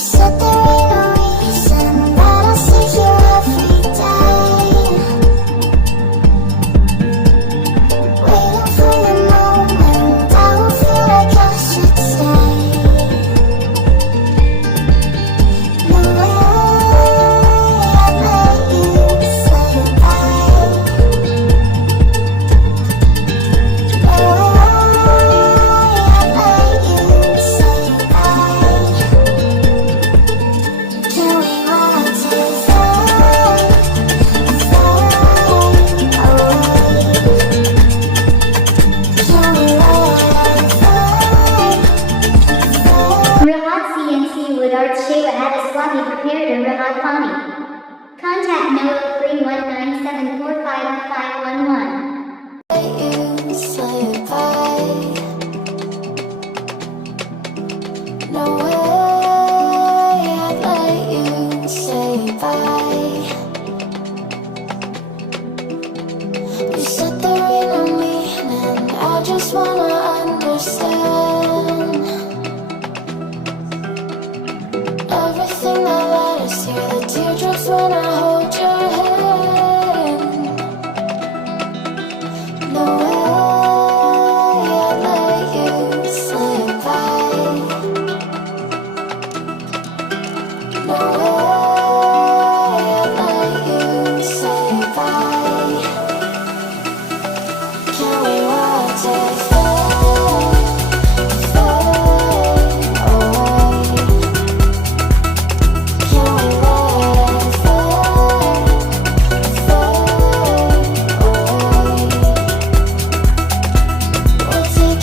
said there ain't no reason that I see you every day. Waiting for the moment I will feel like I should stay. No way I'd let you say goodbye. No way I'd let you say goodbye. Can we run to fly away? Can we let it fly? Rahat CNC Woodard Shewa Swami prepared and Rahat Fani. Contact Noah 3197455511. Let you say goodbye. No way